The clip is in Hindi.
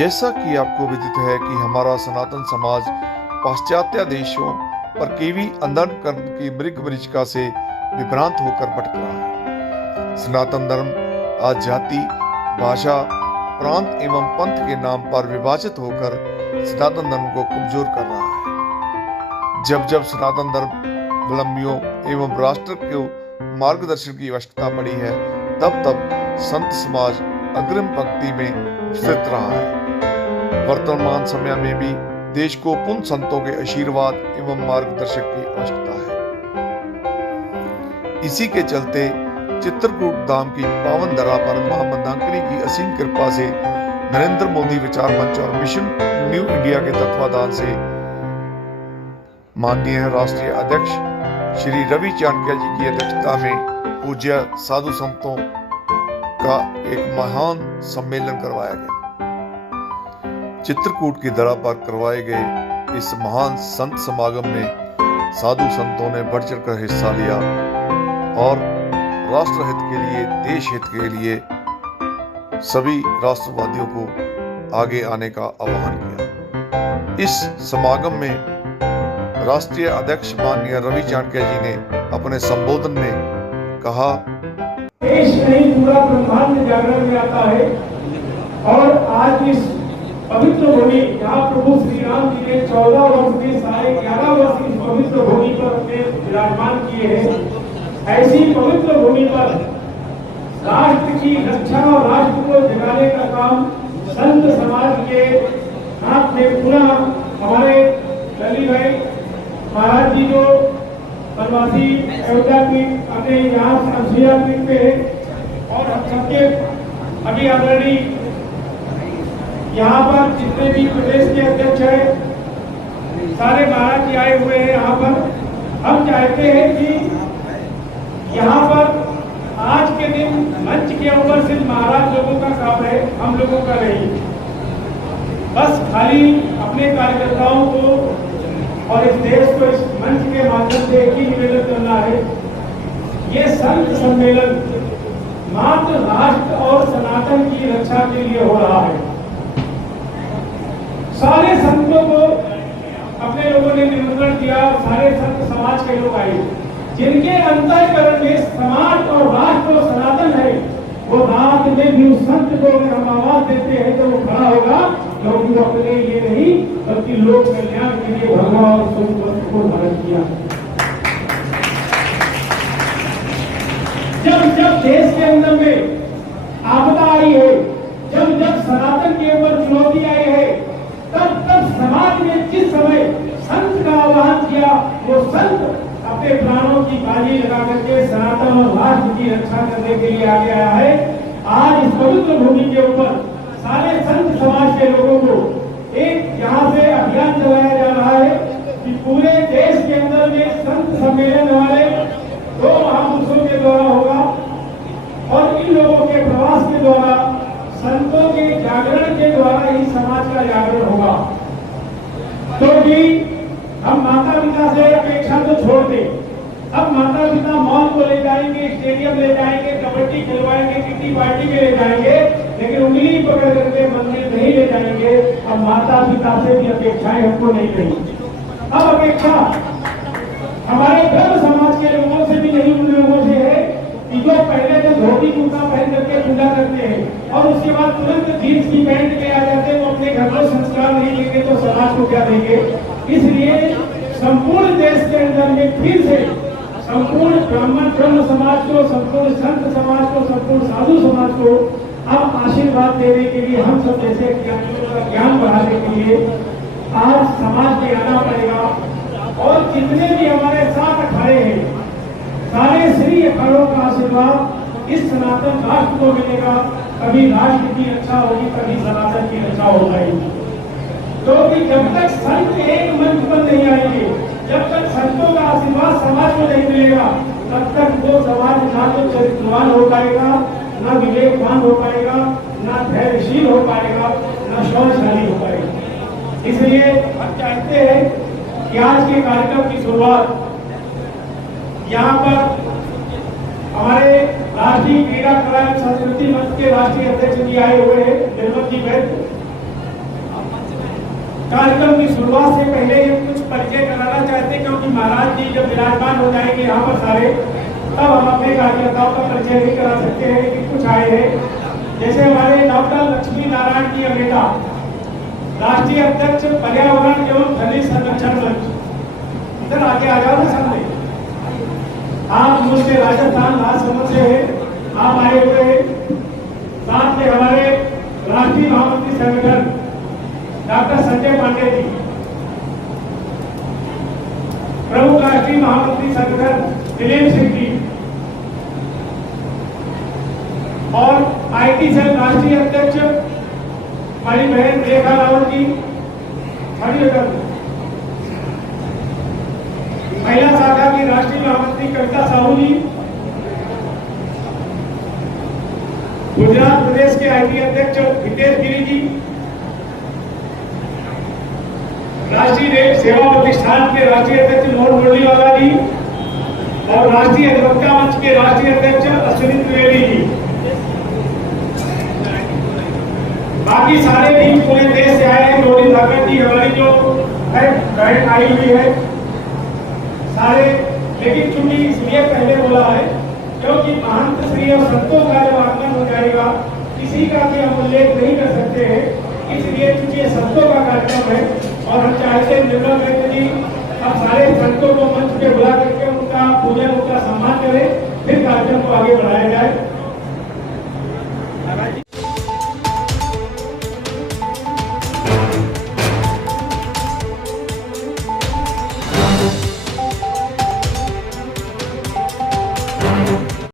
जैसा कि आपको विदित है कि हमारा सनातन समाज पाश्चात्य देशों पर केवी अंधन कर्म की मृग मरीचिका से विभ्रांत होकर भटक रहा है। सनातन धर्म आज जाति, भाषा, प्रांत एवं पंथ के नाम पर विभाजित होकर सनातन धर्म को कमजोर कर रहा है। जब जब सनातन धर्मावलंबियों एवं राष्ट्र को मार्गदर्शन की आवश्यकता पड़ी है, तब तब संत समाज अग्रिम पंक्ति में स्थित रहा है। वर्तमान समय में भी देश को पुण्य संतों के आशीर्वाद एवं मार्गदर्शक की आवश्यकता है। इसी के चलते चित्रकूट धाम की पावन धरा पर मां मंदाकिनी की असीम कृपा से नरेंद्र मोदी विचार मंच और मिशन न्यू इंडिया के तत्वाधान से माननीय राष्ट्रीय अध्यक्ष श्री रवि चाणक्य जी की अध्यक्षता में पूज्य साधु संतों का एक महान सम्मेलन करवाया गया। चित्रकूट की धरा पर करवाए गए इस महान संत समागम में साधु संतों ने बढ़ चढ़कर हिस्सा लिया और राष्ट्र हित के लिए, देश हित के लिए सभी राष्ट्रवादियों को आगे आने का आह्वान किया। इस समागम में राष्ट्रीय अध्यक्ष माननीय रवि चाणक्य जी ने अपने संबोधन में कहा, देश नहीं पूरा ब्रह्मांड जागरण में आता है और आज इस पवित्र भूमि जहाँ प्रभु श्री राम जी ने 14 वर्ष में 11.5 वर्ष इस पवित्र भूमि पर अपने विराजमान किए हैं, ऐसी पवित्र भूमि पर राष्ट्र की रक्षा और राष्ट्र को जगाने का काम संत समाज के हाथ में पूरा हमारे ललित भाई महाराज जी जो बनवासी अयोध्या पीठ अपने यहाँ अंशिया पीठ पे है और हम सबके अभी ऑलरेडी यहाँ पर जितने भी प्रदेश के अध्यक्ष हैं सारे महाराज जी आए हुए हैं। यहाँ पर हम चाहते हैं कि यहाँ पर आज के दिन मंच के ऊपर सिर्फ महाराज लोगों का काम है, हम लोगों का नहीं। बस खाली अपने कार्यकर्ताओं को और इस देश को इस मंच के माध्यम से एक ही निवेदन करना है, ये संत सम्मेलन मात्र राष्ट्र और सनातन की रक्षा के लिए हो रहा है। सारे संतों को अपने लोगों ने निमंत्रण दिया, सारे संत समाज के लोग आए, जिनके अंतःकरण में समाज और राष्ट्र और सनातन है, वो रात में भी उस संत को अगर हम आवाज देते हैं तो वो खड़ा होगा, क्योंकि वो अपने लिए नहीं बल्कि लोक कल्याण के लिए भगवान और संत को धारण किया। जब जब देश के अंदर में आपदा आई है, जब जब सनातन के ऊपर चुनौती आई है, तब तब समाज ने जिस समय संत का आह्वान किया, वो संत अपने प्राणों की बाजी लगा करके सनातन और राष्ट्र की रक्षा करने के लिए आगे आया है। आज इस पवित्र भूमि के ऊपर सारे संत समाज के लोगों को एक यहाँ से अभियान चलाया जा रहा है कि पूरे देश के अंदर में संत सम्मेलन हमारे 2 महापुरुषों के द्वारा होगा और इन लोगों के प्रवास के द्वारा, संतों के जागरण के द्वारा ही समाज का जागरण होगा। क्योंकि हम माता पिता से अपेक्षा तो छोड़ दें, अब माता पिता मॉल को ले जाएंगे, स्टेडियम ले जाएंगे, कबड्डी खिलवाएंगे, किटी पार्टी में ले जाएंगे, लेकिन उंगली पकड़ करके मंदिर नहीं ले जाएंगे। अब माता पिता से भी अपेक्षाएं हमको नहीं रही। अब अपेक्षा हमारे धर्म समाज के लोगों से भी नहीं, उन लोगों से है कि जो पहले तो धोती कुर्ता पहन करके पूजा करते हैं और उसके बाद तुरंत जीन्स की पैंट में आ जाते हैं, वो अपने घर में संस्कार नहीं लेंगे तो समाज को क्या देंगे। इसलिए संपूर्ण देश के अंदर में फिर से संपूर्ण ब्रह्म समाज को, संपूर्ण संत समाज को, संपूर्ण साधु समाज को अब आशीर्वाद देने के लिए, हम सब जैसे ज्ञानियों का ज्ञान बढ़ाने के लिए आज समाज में आना पड़ेगा। और जितने भी हमारे साथ अखाड़े हैं, सारे श्री अखाड़ों का आशीर्वाद इस सनातन राष्ट्र को मिलेगा। कभी राष्ट्र की रक्षा होगी, कभी सनातन की रक्षा हो पाएगी। क्योंकि जब तक संत एक मंच पर नहीं आएंगे, जब तक संतों का आशीर्वाद समाज को नहीं मिलेगा, तब तक वो समाज ना तो चरित्रवान हो पाएगा, ना विवेकवान हो पाएगा, ना धैर्यशील हो पाएगा, ना शौर्यशाली हो पाएगा। इसलिए हम चाहते हैं कि आज के कार्यक्रम की शुरुआत यहाँ पर हमारे राष्ट्रीय क्रीड़ा कला संस्कृति मंच के राष्ट्रीय अध्यक्ष जी आए हुए हैं, निर्मल जी वैद्य, कार्यक्रम की शुरुआत से पहले ये कुछ परिचय कराना चाहते हैं, क्योंकि महाराज जी जब विराजमान हो जाएंगे यहाँ पर सारे, तब हम अपने कार्यकर्ताओं का परिचय नहीं करा सकते हैं कि कुछ आए हैं। जैसे हमारे डॉक्टर लक्ष्मी नारायण जी अमेटा, राष्ट्रीय अध्यक्ष पर्यावरण एवं खनिज संरक्षण मंच, इधर आगे आ जाओ ना सामने। आप मुझसे राजस्थान राजसमंद से है, आप आए हुए हैं। साथ में हमारे राष्ट्रीय महामंत्री संगठन डॉक्टर संजय पांडे जी, प्रमुख राष्ट्रीय महामंत्री संगठन दिलीप सिंह जी, और आईटी सेल राष्ट्रीय अध्यक्ष हमारी बहन रेखा रावत जी, महिला शाखा की राष्ट्रीय महामंत्री कविता साहू जी, गुजरात प्रदेश के आईटी अध्यक्ष हितेश गिरी जी, राष्ट्रीय रेल सेवा प्रतिष्ठान के राष्ट्रीय अध्यक्ष मोहन मुरलीवाला जी, और राष्ट्रीय अधिवक्ता मंच के राष्ट्रीय अध्यक्ष अश्विनी त्रिवेदी जी। बाकी सारे भी पूरे देश से आए हैं। रोहित धाकड़ जी हमारी जो है बहन आई हुई है सारे, लेकिन चूंकि इसलिए पहले बोला है क्योंकि महंत श्री और संतों का जब आगमन हो जाएगा किसी का भी हम उल्लेख नहीं कर सकते हैं, इसलिए चूंकि संतों का कार्यक्रम है और हम चाहते हैं निर्मल मित्र जी अब सारे संतों को मंच पे बुला करके उनका पूजन, उनका सम्मान करें, फिर कार्यक्रम को आगे बढ़ाया जाए।